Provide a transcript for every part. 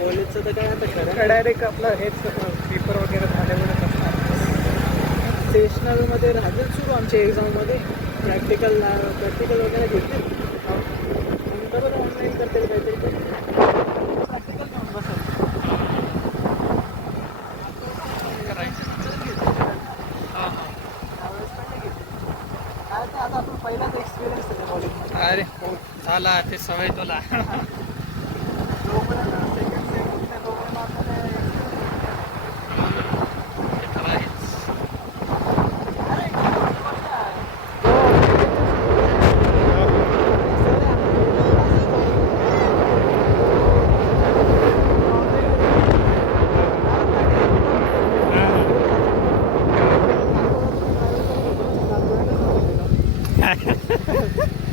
कॉलेजचं तर काय आता का डायरेक्ट आपलं हेच पेपर वगैरे झाल्यावरच असणार. स्टेशनरीमध्ये राहतील सुरू आमच्या एक्झाममध्ये प्रॅक्टिकल वगैरे घेतील नंतर ऑनलाईन करतील काहीतरी प्रॅक्टिकल घेऊन बसेल काय ते आता आपण पहिलाच एक्सपिरियन्स आहे कॉलेजमध्ये. अरे हो झाला ते सवय तुला. जोपर्यंत सेकंड सेम नाही तोपर्यंत आपल्याला ते तर आहेच. अरे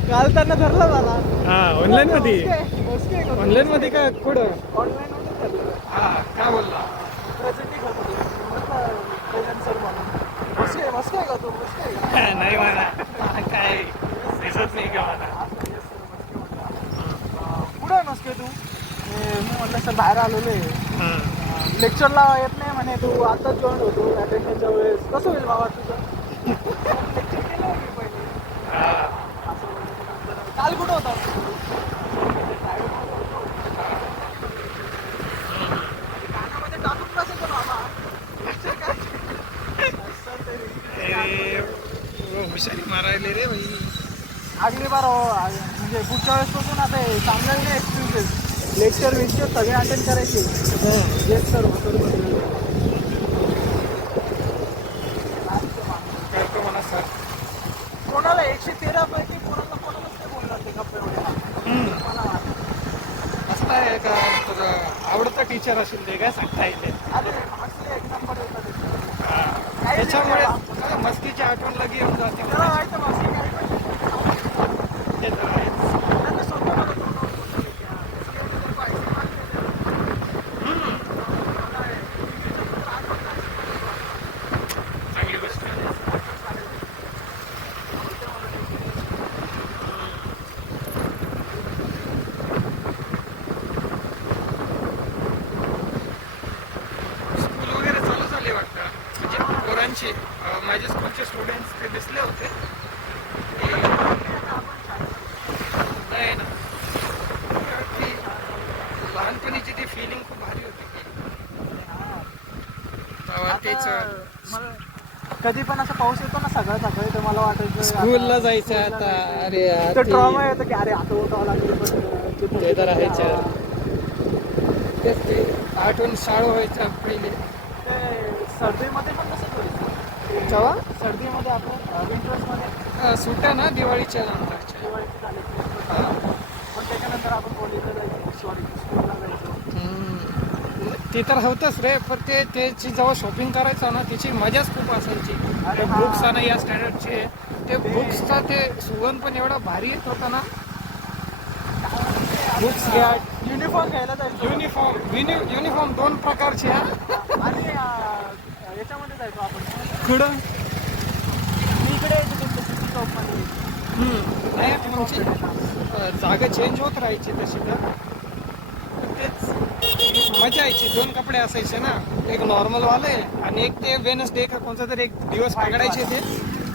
काल त्यांना धरलं मला हा ऑनलाईन मध्ये का कुठं ऑनलाईन मध्ये ठरलं हा काय बोलला प्रेझेंटिंग होतं म्हटलं प्रेझेंट सर म्हणून मस्त आहे का तू मस्त आहे का नाही मला काय दिसत नाही का मला. कुठं आहे मस्के तू मी म्हटलं सर बाहेर आलेलो आहे लेक्चरला येत नाही म्हणे तू आताच जॉईन होतो अटेंडन्सच्या वेळेस कसं होईल बाबा तुझं लेक्चर केलं मी पहिले काल कुठं होता कानामध्ये टाकून बसायचं बाबा लेक्चर काय हुशारी मारायले रे भाई. अगली बार म्हणजे पुढच्या वेळेसपासून आता चांगलं एक्सपिरियन्स लेक्चर सगळे अटेंड करायचे येस सर करतो म्हणा सर. कोणाला 113 पैकी कोणालाच नाही बोलणार ते कप्प्यामध्ये असं आहे का तुझं आवडता टीचर असेल ते काय सांगता येते. अरे मार्क्सला एक नंबर येतात त्याच्यामुळे मस्तीची आठवण लगी येऊन जाते. त्याला माहिती मार्क्स काही पण ते तर आहेच. त्यांना स्वतः चांगली गोष्ट आहे. स्कूल वगैरे चालू झाले वाटतं म्हणजे पोरांचे माझ्या स्कूलचे स्टुडंट्स ते दिसले होते. नाही ना ती लहानपणीची ती फिलिंग खूप भारी होती. तेव्हा तेच मला कधी पण असं पाऊस येतो ना सकाळी तर मला वाटायचं स्कूलला जायचं आता. अरे यार तर ट्रॉमा येतो की अरे आता उठावं लागेल ते तर आहेच यार. तेच ते आठवण शाळा व्हायचं पहिले. ते सर्दीमध्ये पण कसं व्हायचं तेव्हा सर्दीमध्ये आपलं विंटर्समध्ये सुट्ट्या ना दिवाळीच्या नंतरच्या. दिवाळीची झाली पण त्याच्यानंतर आपण कॉलेजला जायचो स्कूलला जायचो ते तर होतच रे पण त्याची जेव्हा शॉपिंग करायचं ना त्याची मजाच खूप असायची. अरे बुक्स ना या स्टँडर्डचे ते बुक्सचा ते सुगंध पण एवढा भारी येत होता ना. बुक्स घ्या युनिफॉर्म घ्यायला जायचो युनिफॉर्म 2 प्रकारचे आणि याच्यामध्ये जायचो आपण कुठं इकडे यायचो सिटी चौकमध्ये नाही तुमची जागा चेंज होत राहायची तशी तर तेच मजा यायची. 2 कपडे असायचे ना एक नॉर्मल वाले आणि एक ते वेनसडे का कोणता तरी एक दिवस पकडायचे ते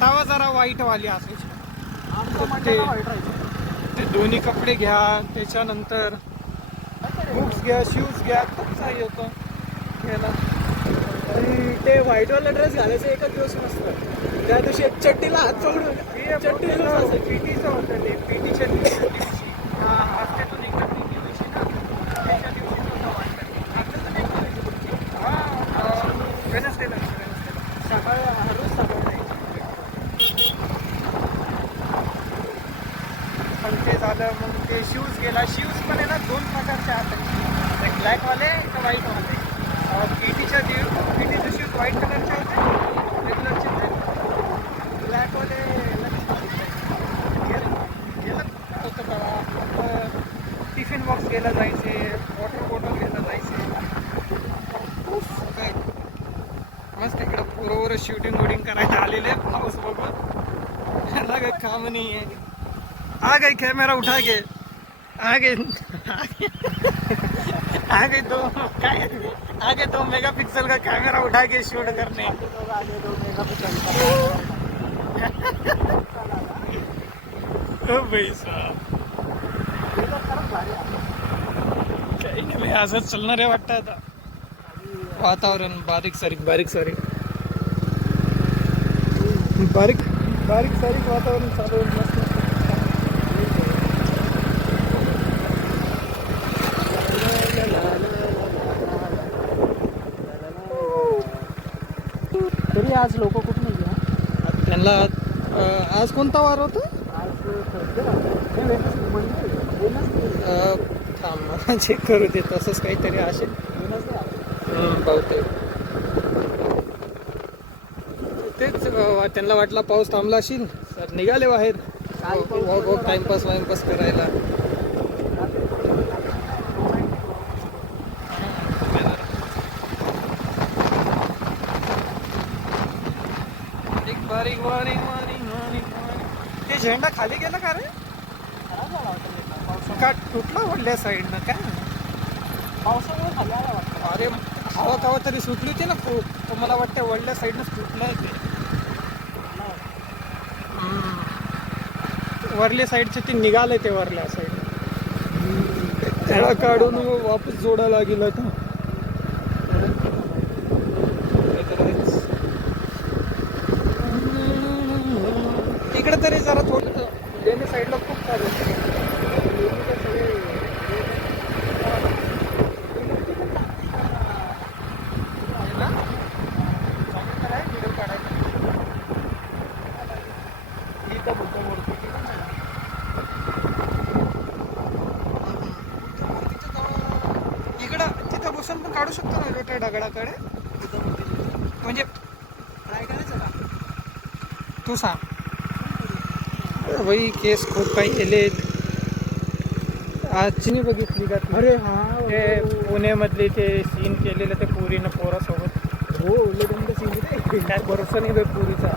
तवा जरा वाईट वाली असायची. आमचं ते मंडेला वाईट राहायचं ते दोन्ही कपडे घ्या त्याच्यानंतर बुक्स घ्या शूज घ्या खूप काही होतं घ्यायला. आणि ते व्हाईटवाला ड्रेस घालायचं एकच दिवस नसतं त्या दिवशी चड्डीला हात जोडून चड्डी पीटीचं होतं ते पीटीच्या दिवशी हफ्त्यातून एकदा पीटी व्हायची ना त्याच्या दिवशीच होतं वाटतं. वेनसडेला सकाळी रोज सकाळी पण ते झालं मग ते शूज गेला. शूज पण आहे ना 2 प्रकारचे असायचे एक ब्लॅकवाले एक व्हाईटवाले. पीटीचे शूज व्हाईट कलरचे होते रेग्युलरचे ब्लॅकवाले गेलं होतं का टिफिन बॉक्स घ्यायला जायचे वॉटर बॉटल घ्यायला जायचे. काय मस्त इकडं बरोबर शूटिंग वुटिंग करायला आलेले पाऊस बघून. याला काही काम नाही आहे. आ गई कैमरा उठा के आगे आगे दो काय आगे 2 मेगापिक्सल का कैमरा उठा के शूट करने आगे 2 मेगापिक्सल ओ भाई साहब काही नाही भाई असंच चालणार आहे वाटतं आता वातावरण बारीक सारीक वातावरण चालू आहे मस्त तरी आज लोक कुठून गेले त्यांना आज कोणता वार होता आज थांब मला चेक करू दे तसंच काहीतरी असेल बहुतेक तेच त्यांना वाटला पाऊस थांबला असेल तर निघाले बाहेर टाइमपास करायला बारीक ते झेंडा खाली गेला का रे का तुटला वडल्या साईडनं काय पावसामुळे खाली आला वाटतं अरे हवा तरी सुटली होती ना खूप तर मला वाटतं वडल्या साईडनं सुटलं ते वरल्या साईडचे ते निघाले ते वरल्या साईड त्याला काढून वापस जोडायला गेलं तर इकडे तरी जरा थोडं लेणी साईडला खूप चालू इकडं तिथं बसून पण काढू शकतो ना मोठ्या दगडाकडे म्हणजे काय करायचं का तू सांग भाई केस खूप काही केलेत आजची नाही बघितली का अरे हा ते पुण्यामधले ते सीन केलेले ते पुरीनं पोरासोबत हो लेकिन काय भरोसा नाही बे पुरीचा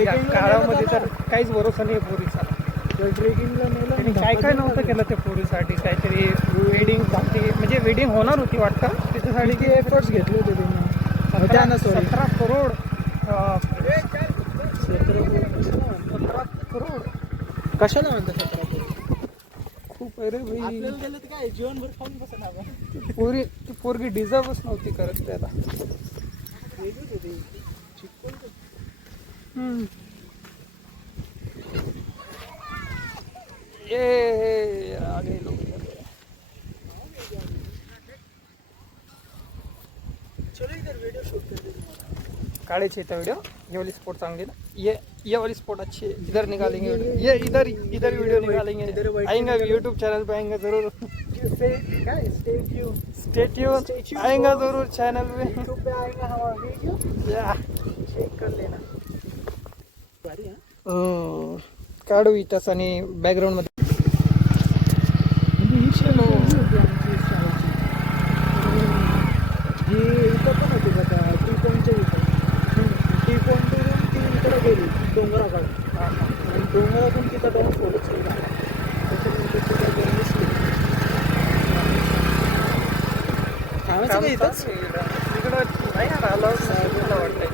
या काळामध्ये तर काहीच भरोसा नाही पुरीचा ट्रेकिंगला त्यांनी काय नव्हतं केलं त्या पुरीसाठी काहीतरी वेडिंग म्हणजे वेडिंग होणार होती वाटतं त्याच्यासाठी ते एफर्ट्स घेतले होते त्यांना 17 करोड 17 करोड कशाला म्हणतात 17 करोड खूप आहे रे भाई आपल्याला गेलं तर काय जीवनभर खाऊन बसा ना ती पोरगी डिझर्वच नव्हती करत त्याला ये आगे लोग चलो इधर वीडियो शूट कर दे काढ़े था वीडियो ये वाली स्पॉट चांगली ना ये वाली स्पॉट अच्छी है इधर निकालेंगे वीडियो ये इधर वीडियो निकालेंगे आएंगे यूट्यूब चैनल पे आएंगे जरूर स्टे ट्यून आएंगे जरूर चैनल पे यूट्यूब पे आएगा हमारा वीडियो या चेक कर लेना भारी है काढू इथंच आणि बॅकग्राऊंड मध्ये ही इथं पण होती बघा टी पॉईंटच्या इथं टी पॉईंटवरून ती इकडे गेली डोंगराकडे आणि डोंगरातून तिथं जाऊन सोडत गेला त्याच्यानंतर तिथं जाऊन दिसली थांबायचं का इथंच इकडं नाही आला वाटतं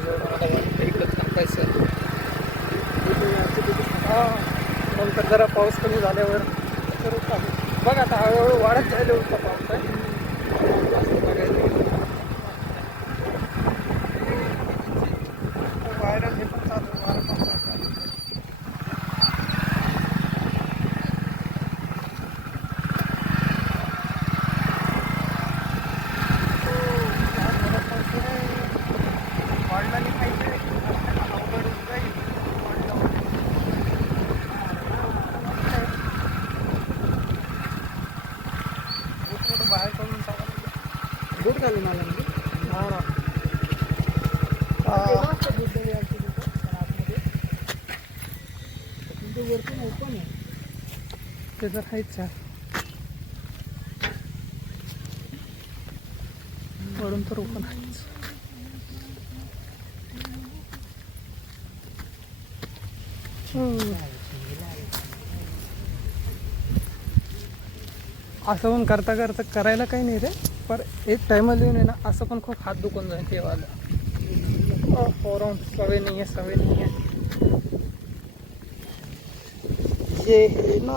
इकडं थांबायचं नंतर जरा पाऊस कमी झाल्यावर बघ आता हळूहळू वाढत जायला होता पाऊस आहे व्हायरल हे पण चालू वारं पावसाचं चालू वाढला नाही पाहिजे अवघड जाईल बाहेर करून सांगा बोट घालून आला म्हणजे हा ना वरतून ओपन आहे ते जर आहेच वरून तर ओपन आहेच असं पण करता करता करायला काही नाही रे, पर एक टायमाला येऊन आहे ना असं पण खूप हात दुखून जाईल तेव्हा. फॉरम सवय नाही आहे, सवय नाही आहे. ये है ना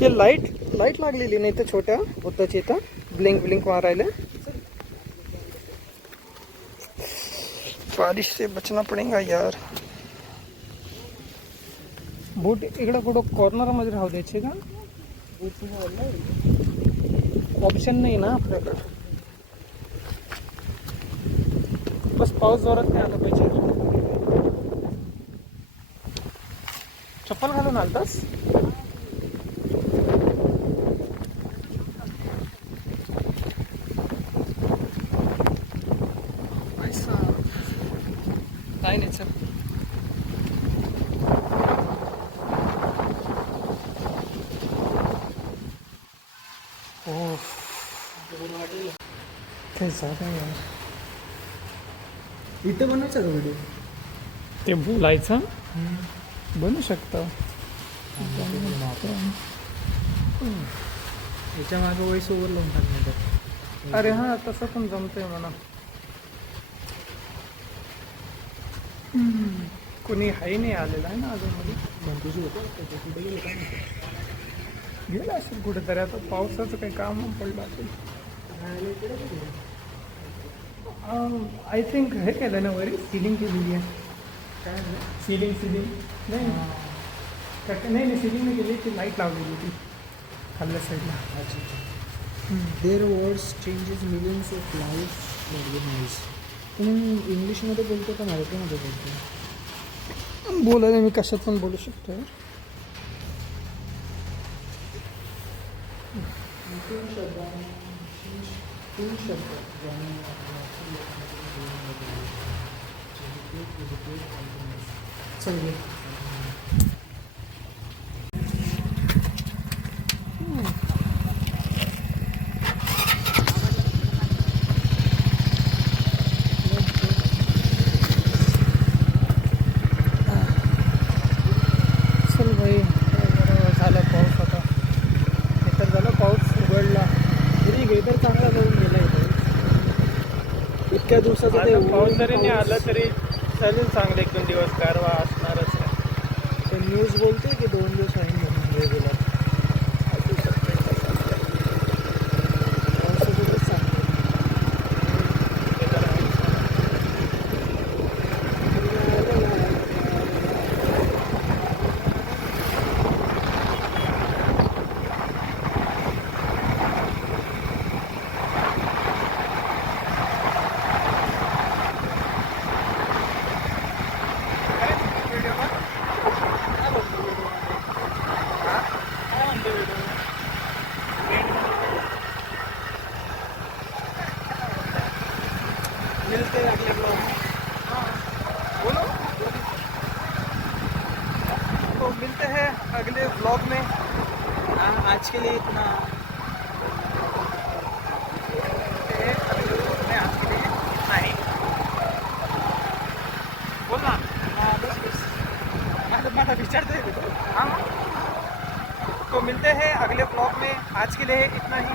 ये लाईट लागलेली नाही तर छोट्या बुद्धाची इथं ब्लिंक ब्लिंक मारायला. बारिश से बचना पडेगा यार. बूट इकडं कुठं कॉर्नरमध्ये राहू द्यायचे का? ऑप्शन नाही ना आपल्याकडं. बस पाऊस जोरात नाही आला पाहिजे. चप्पल घालून आलतास? नाही नाही चल. ते जागा यार. इथं बनवायचा का व्हिडिओ? ते बोलायचं बनू शकतं. याच्या मागे वॉइस ओव्हर लावून टाकणार. अरे हां तसं पण जमतंय म्हणा. कुणी हाही नाही आलेला आहे ना अजून मध्ये. तुझी होतं कुठे गेलं काय नाही. गेला असेल कुठेतरी. आता पावसाचं काही काम पडलं असेल. आय थिंक हे केलं ना वरी सिलिंग केलेली आहे. काय सिलिंग नाही नाही सिलिंग नाही केली ती लाईट लावलेली होती खाल्ल्या साईडला. Their words changes millions of life noise. तुम्ही इंग्लिशमध्ये बोलतो का मराठीमध्ये बोलतो? बोलायला मी कशात पण बोलू शकतो. तीन शब्द चालेल. चल भाई झालं पाऊस आता. इतर झालं पाऊस उघडला. तरी वेदर चांगला जाऊन गेला इथे. इतक्या दिवसाचा ते पाऊस जरी नाही आला तरी चालेल चांगले 1-2 दिवस गारवा असणारच आहे. ते न्यूज बोलते की 2 दिवस आहे म्हणून वेगळा. पावसाचं चांगलं. मिलते हैं अगले ब्लॉग में. बोलो. तो मिलते हैं अगले ब्लॉग में. आज के लिए इतना. नाही बोल ना. मला विचारते तो. हाँ तो मिलते हैं अगले ब्लॉग में. आज के लिए इतना ही.